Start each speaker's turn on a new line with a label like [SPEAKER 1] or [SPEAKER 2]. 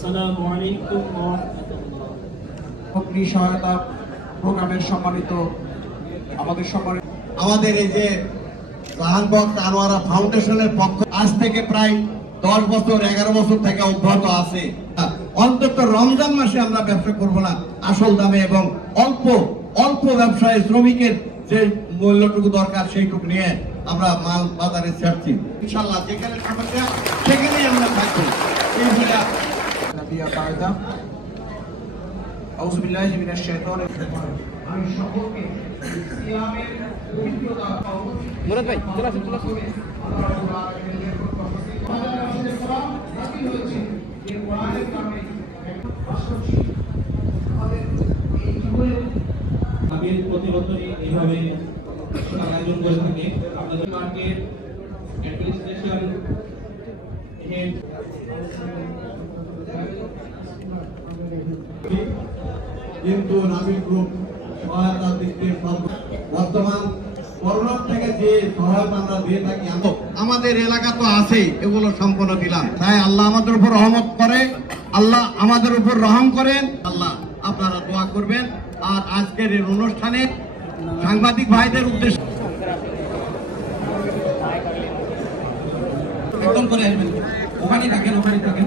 [SPEAKER 1] আসসালামু আলাইকুম ওয়া
[SPEAKER 2] অগ্নি সহায়তা প্রোগ্রামের সম্মানিত আমাদের সম্মানিত
[SPEAKER 3] আমাদের এই যে জাহানবক আনোয়ারা ফাউন্ডেশনের পক্ষ আজ থেকে প্রায় দশ বছর এগারো বছর থেকে অব্যাহত আছে। অন্তত রমজান মাসে আমরা ব্যবসা করব না। আসল দামে এবং অল্প অল্প ব্যবসায় শ্রমিকের যে মূল্যটুকু দরকার সেইটুকু নিয়ে আমরা মাল বাজারে ছাড়ছি। ইনশাল্লাহ যেখানে সমস্যা সেখানেই আমরা থাকব।
[SPEAKER 2] নাবিয়া কায়দা আউযু বিল্লাহি মিনাশ শাইতানির রাজিম আমি সকলকে ইসলামের পবিত্রতা মুরাদ ভাই চলে আসুন চলে আসুন
[SPEAKER 1] আগের প্রতি বছরই এভাবে আয়োজন করে থাকে। আপনাদের মার্কেট অ্যাডমিনিস্ট্রেশন হেড
[SPEAKER 3] কিন্তু নাবিক গ্রুপ সহায়তার দিক দিয়ে বর্তমান করোনা থেকে যে সহায়তা আমরা দিয়ে থাকি আম- আমাদের এলাকা তো আছেই এগুলো সম্পন্ন দিলাম তাই আল্লাহ আমাদের উপর রহমত করে আল্লাহ আমাদের উপর রহম করেন। আল্লাহ আপনারা দোয়া করবেন। আর আজকের এই অনুষ্ঠানে সাংবাদিক ভাইদের উদ্দেশ্যে
[SPEAKER 2] একদম করে আসবেন। ওখানেই থাকেন ওখানেই থাকেন।